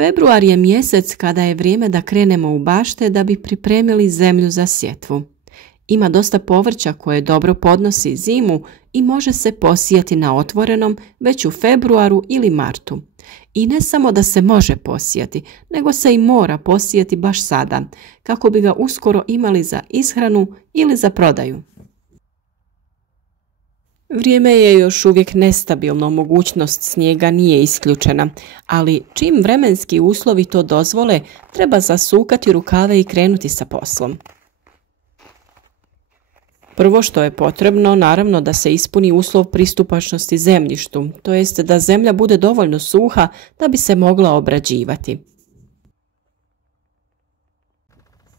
Februar je mjesec kada je vrijeme da krenemo u bašte da bi pripremili zemlju za sjetvu. Ima dosta povrća koje dobro podnosi zimu i može se posijati na otvorenom već u februaru ili martu. I ne samo da se može posijati, nego se i mora posijati baš sada, kako bi ga uskoro imali za ishranu ili za prodaju. Vrijeme je još uvijek nestabilno, mogućnost snijega nije isključena, ali čim vremenski uslovi to dozvole, treba zasukati rukave i krenuti sa poslom. Prvo što je potrebno, naravno da se ispuni uslov pristupačnosti zemljištu, to jest da zemlja bude dovoljno suha da bi se mogla obrađivati.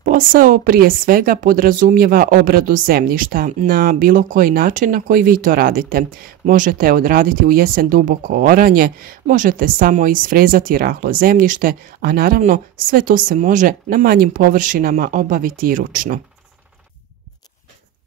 Posao prije svega podrazumijeva obradu zemljišta na bilo koji način na koji vi to radite. Možete odraditi u jesen duboko oranje, možete samo isfrezati rahlo zemljište, a naravno sve to se može na manjim površinama obaviti i ručno.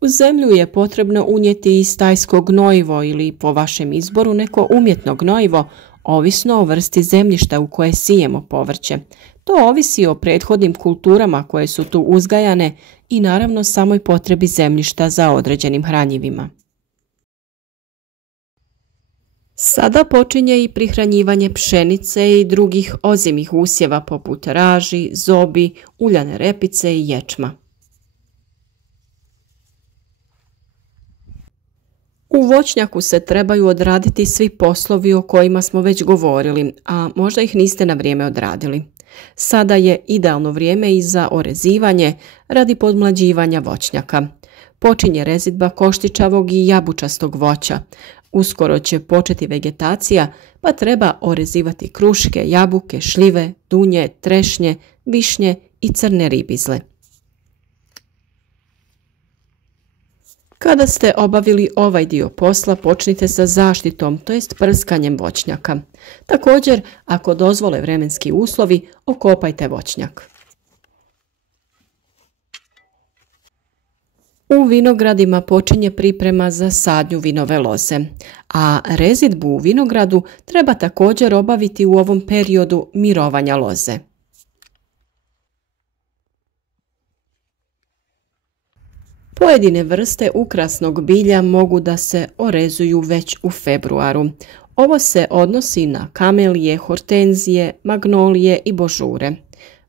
U zemlju je potrebno unijeti i stajsko gnojivo ili po vašem izboru neko umjetno gnojivo, ovisno o vrsti zemljišta u koje sijemo povrće. To ovisi o prethodnim kulturama koje su tu uzgajane i naravno samoj potrebi zemljišta za određenim hranjivima. Sada počinje i prihranjivanje pšenice i drugih ozimih usjeva poput raži, zobi, uljane repice i ječma. U voćnjaku se trebaju odraditi svi poslovi o kojima smo već govorili, a možda ih niste na vrijeme odradili. Sada je idealno vrijeme i za orezivanje radi podmlađivanja voćnjaka. Počinje rezidba koštičavog i jabučastog voća. Uskoro će početi vegetacija, pa treba orezivati kruške, jabuke, šljive, dunje, trešnje, višnje i crne ribizle. Kada ste obavili ovaj dio posla, počnite sa zaštitom, to jest prskanjem voćnjaka. Također, ako dozvole vremenski uslovi, okopajte voćnjak. U vinogradima počinje priprema za sadnju vinove loze, a rezidbu u vinogradu treba također obaviti u ovom periodu mirovanja loze. Pojedine vrste ukrasnog bilja mogu da se orezuju već u februaru. Ovo se odnosi na kamelije, hortenzije, magnolije i božure.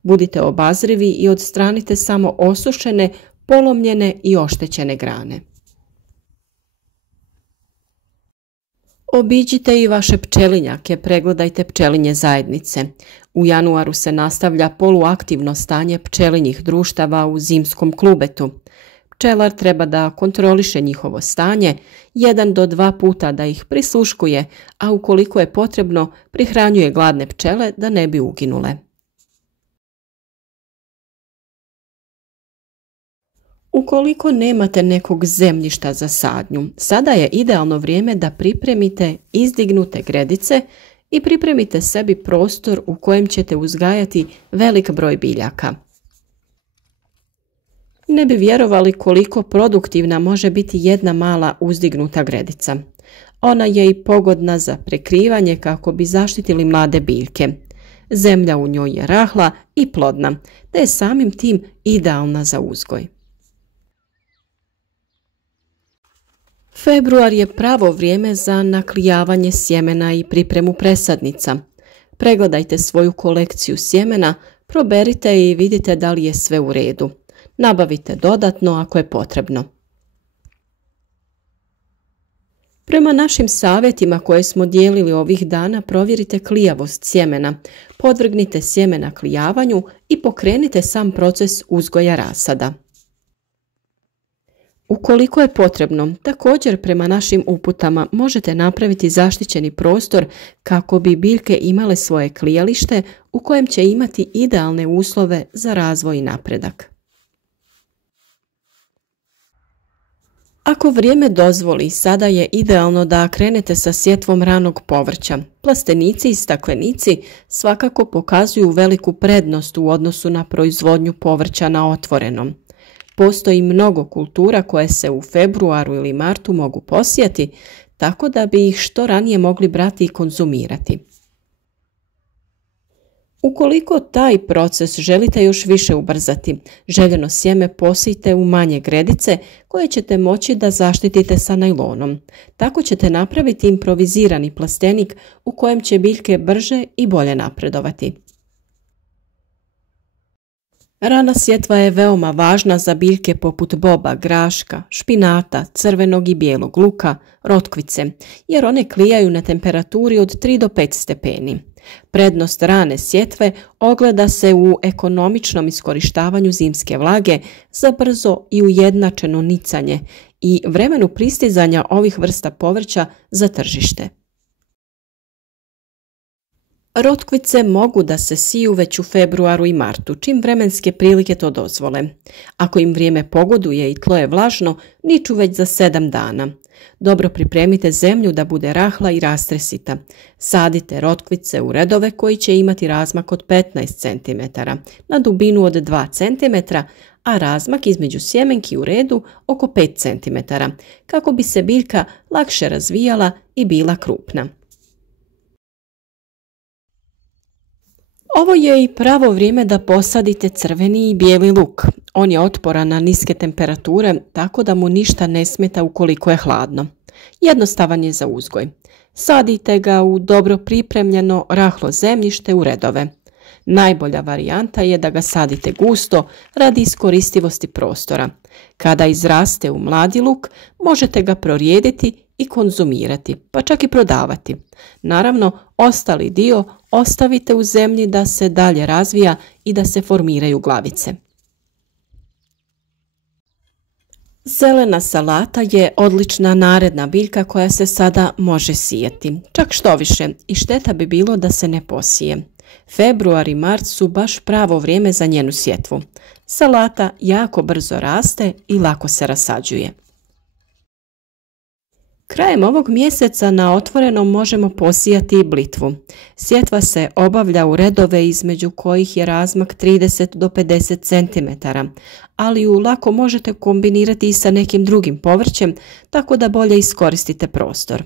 Budite obazrivi i odstranite samo osušene, polomljene i oštećene grane. Obiđite i vaše pčelinjake, pregledajte pčelinje zajednice. U januaru se nastavlja poluaktivno stanje pčelinjih društava u zimskom klubetu. Pčelar treba da kontroliše njihovo stanje, 1 do 2 puta da ih prisluškuje, a ukoliko je potrebno, prihranjuje gladne pčele da ne bi uginule. Ukoliko nemate nekog zemljišta za sadnju, sada je idealno vrijeme da pripremite izdignute gredice i pripremite sebi prostor u kojem ćete uzgajati velik broj biljaka. Ne bi vjerovali koliko produktivna može biti jedna mala uzdignuta gredica. Ona je i pogodna za prekrivanje kako bi zaštitili mlade biljke. Zemlja u njoj je rahla i plodna, te je samim tim idealna za uzgoj. Februar je pravo vrijeme za naklijavanje sjemena i pripremu presadnica. Pregledajte svoju kolekciju sjemena, proberite i vidite da li je sve u redu. Nabavite dodatno ako je potrebno. Prema našim savjetima koje smo dijelili ovih dana, provjerite klijavost sjemena, podvrgnite sjemena klijavanju i pokrenite sam proces uzgoja rasada. Ukoliko je potrebno, također prema našim uputama možete napraviti zaštićeni prostor kako bi biljke imale svoje klijalište u kojem će imati idealne uslove za razvoj i napredak. Ako vrijeme dozvoli, sada je idealno da krenete sa sjetvom ranog povrća. Plastenici i staklenici svakako pokazuju veliku prednost u odnosu na proizvodnju povrća na otvorenom. Postoji mnogo kultura koje se u februaru ili martu mogu posijati, tako da bi ih što ranije mogli brati i konzumirati. Ukoliko taj proces želite još više ubrzati, željeno sjeme posijte u manje gredice koje ćete moći da zaštitite sa najlonom. Tako ćete napraviti improvizirani plastenik u kojem će biljke brže i bolje napredovati. Rana sjetva je veoma važna za biljke poput boba, graška, špinata, crvenog i bijelog luka, rotkvice, jer one klijaju na temperaturi od 3 do 5 stepeni. Prednost rane sjetve ogleda se u ekonomičnom iskorištavanju zimske vlage za brzo i ujednačeno nicanje i vremenu pristizanja ovih vrsta povrća za tržište. Rotkvice mogu da se siju već u februaru i martu, čim vremenske prilike to dozvole. Ako im vrijeme pogoduje i tlo je vlažno, niču već za 7 dana. Dobro pripremite zemlju da bude rahla i rastresita. Sadite rotkvice u redove koji će imati razmak od 15 cm, na dubinu od 2 cm, a razmak između sjemenki u redu oko 5 cm, kako bi se biljka lakše razvijala i bila krupna. Ovo je i pravo vrijeme da posadite crveni i bijeli luk. On je otporan na niske temperature, tako da mu ništa ne smeta ukoliko je hladno. Jednostavan je za uzgoj. Sadite ga u dobro pripremljeno rahlo zemljište u redove. Najbolja varijanta je da ga sadite gusto radi iskoristivosti prostora. Kada izraste u mladi luk, možete ga prorijediti i konzumirati, pa čak i prodavati. Naravno, ostali dio ostavite u zemlji da se dalje razvija i da se formiraju glavice. Zelena salata je odlična naredna biljka koja se sada može sijati. Čak štoviše, i šteta bi bilo da se ne posije. Februar i mart su baš pravo vrijeme za njenu sjetvu. Salata jako brzo raste i lako se rasađuje. Krajem ovog mjeseca na otvorenom možemo posijati i blitvu. Sjetva se obavlja u redove između kojih je razmak 30 do 50 cm, ali ju lako možete kombinirati i sa nekim drugim povrćem, tako da bolje iskoristite prostor.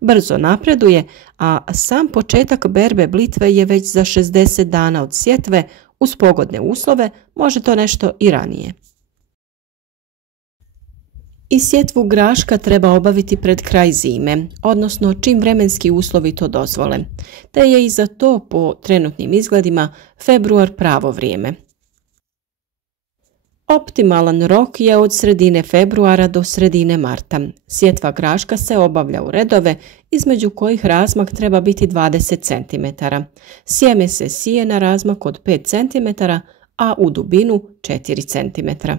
Brzo napreduje, a sam početak berbe blitve je već za 60 dana od sjetve, uz pogodne uslove može to nešto i ranije. I sjetvu graška treba obaviti pred kraj zime, odnosno čim vremenski uslovi to dozvole, te je i za to po trenutnim izgledima februar pravo vrijeme. Optimalan rok je od sredine februara do sredine marta. Sjetva graška se obavlja u redove između kojih razmak treba biti 20 cm. Sjeme se sije na razmak od 5 cm, a u dubinu 4 cm.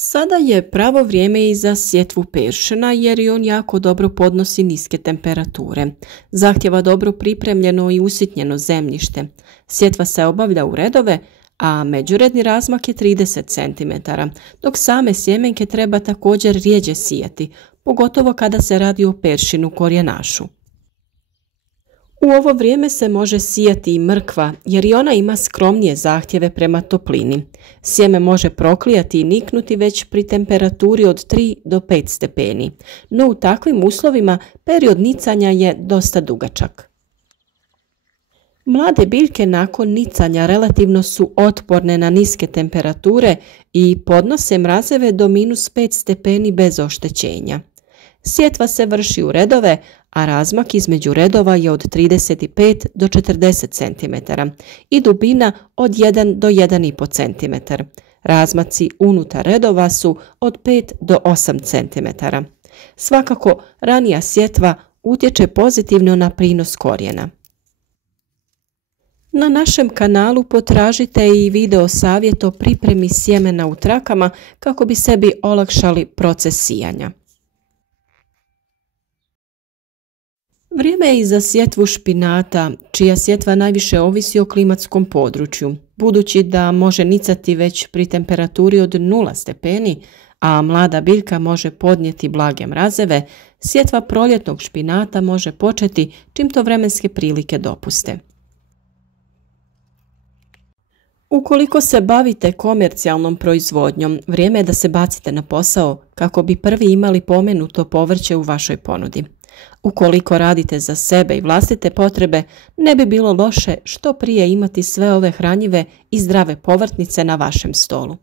Sada je pravo vrijeme i za sjetvu peršina jer i on jako dobro podnosi niske temperature. Zahtjeva dobro pripremljeno i usitnjeno zemljište. Sjetva se obavlja u redove, a međuredni razmak je 30 cm, dok same sjemenke treba također rijeđe sijati, pogotovo kada se radi o peršinu korjenašu. U ovo vrijeme se može sijati i mrkva jer i ona ima skromnije zahtjeve prema toplini. Sjeme može proklijati i niknuti već pri temperaturi od 3 do 5 stepeni, no u takvim uslovima period nicanja je dosta dugačak. Mlade biljke nakon nicanja relativno su otporne na niske temperature i podnose mrazeve do -5 stepeni bez oštećenja. Sjetva se vrši u redove, a razmak između redova je od 35 do 40 cm i dubina od 1 do 1,5 cm. Razmaci unutar redova su od 5 do 8 cm. Svakako, ranija sjetva utječe pozitivno na prinos korijena. Na našem kanalu potražite i video savjet o pripremi sjemena u trakama kako bi sebi olakšali proces sijanja. Vrijeme je i za sjetvu špinata, čija sjetva najviše ovisi o klimatskom području. Budući da može nicati već pri temperaturi od 0 stepeni, a mlada biljka može podnijeti blage mrazeve, sjetva proljetnog špinata može početi čim to vremenske prilike dopuste. Ukoliko se bavite komercijalnom proizvodnjom, vrijeme je da se bacite na posao kako bi prvi imali pomenuto povrće u vašoj ponudi. Ukoliko radite za sebe i vlastite potrebe, ne bi bilo loše što prije imati sve ove hranjive i zdrave povrtnice na vašem stolu.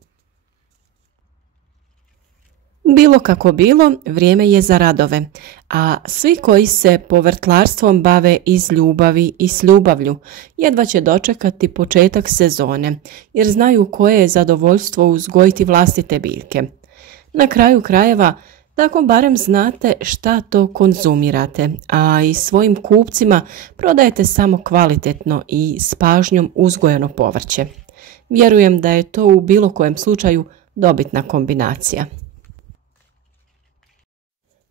Bilo kako bilo, vrijeme je za radove, a svi koji se povrtlarstvom bave iz ljubavi i s ljubavlju jedva će dočekati početak sezone, jer znaju koje je zadovoljstvo uzgojiti vlastite biljke. Na kraju krajeva, tako barem znate šta to konzumirate, a i svojim kupcima prodajete samo kvalitetno i s pažnjom uzgojeno povrće. Vjerujem da je to u bilo kojem slučaju dobitna kombinacija.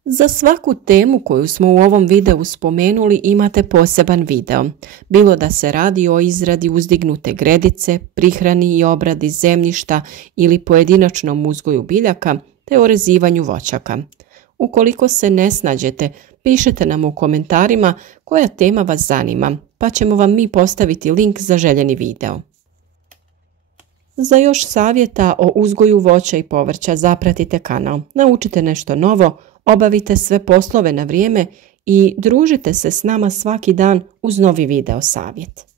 Za svaku temu koju smo u ovom videu spomenuli imate poseban video, bilo da se radi o izradi uzdignute gredice, prihrani i obradi zemljišta ili pojedinačnom uzgoju biljaka te o rezivanju voćaka. Ukoliko se ne snađete, pišite nam u komentarima koja tema vas zanima, pa ćemo vam mi postaviti link za željeni video. Za još savjeta o uzgoju voća i povrća zapratite kanal, naučite nešto novo, obavite sve poslove na vrijeme i družite se s nama svaki dan uz novi video savjet.